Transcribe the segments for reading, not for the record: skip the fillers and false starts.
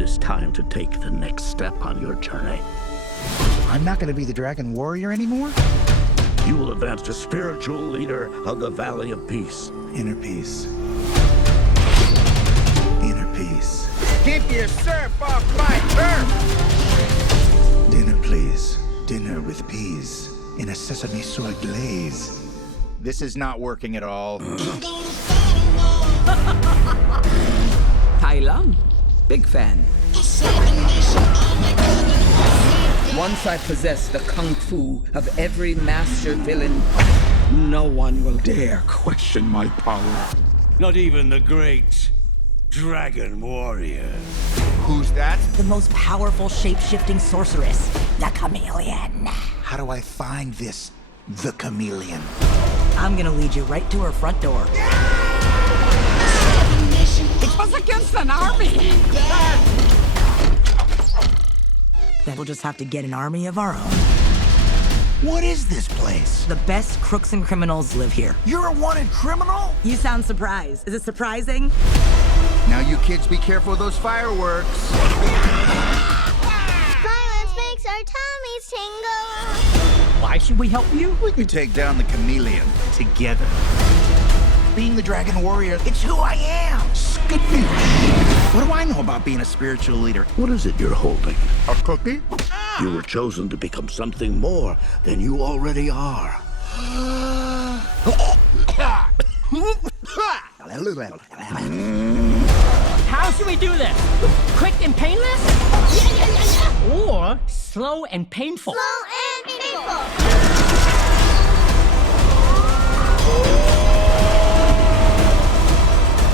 it is time to take the next step on your journey. I'm not gonna be the Dragon Warrior anymore? You will advance to spiritual leader of the Valley of Peace. Inner peace. Inner peace. Keep your surf off my turf! Dinner, please. Dinner with peas in a sesame soy glaze. This is not working at all. Tai Lung, big fan. Once I possess the kung fu of every master villain, no one will dare question my power. Not even the great Dragon Warrior. Who's that? The most powerful shape-shifting sorceress, the chameleon. How do I find this, the chameleon? I'm gonna lead you right to her front door. It was against an army! Then we'll just have to get an army of our own. What is this place? The best crooks and criminals live here. You're a wanted criminal? You sound surprised. Is it surprising? Now you kids be careful of those fireworks. Violence makes our tummies tingle. Why should we help you? We can take down the chameleon together. Being the Dragon Warrior, it's who I am. Skadoosh. What do I know about being a spiritual leader? What is it you're holding? A cookie? You were chosen to become something more than you already are. How should we do this? Quick and painless? Or slow and painful? Slow and painful.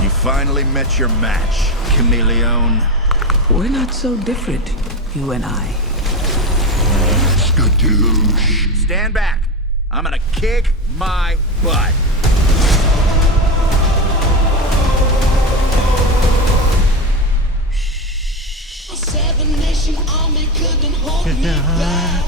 You finally met your match, chameleon. We're not so different, you and I. Skadoosh. Stand back. I'm gonna kick my butt. A 7-nation army couldn't hold me back.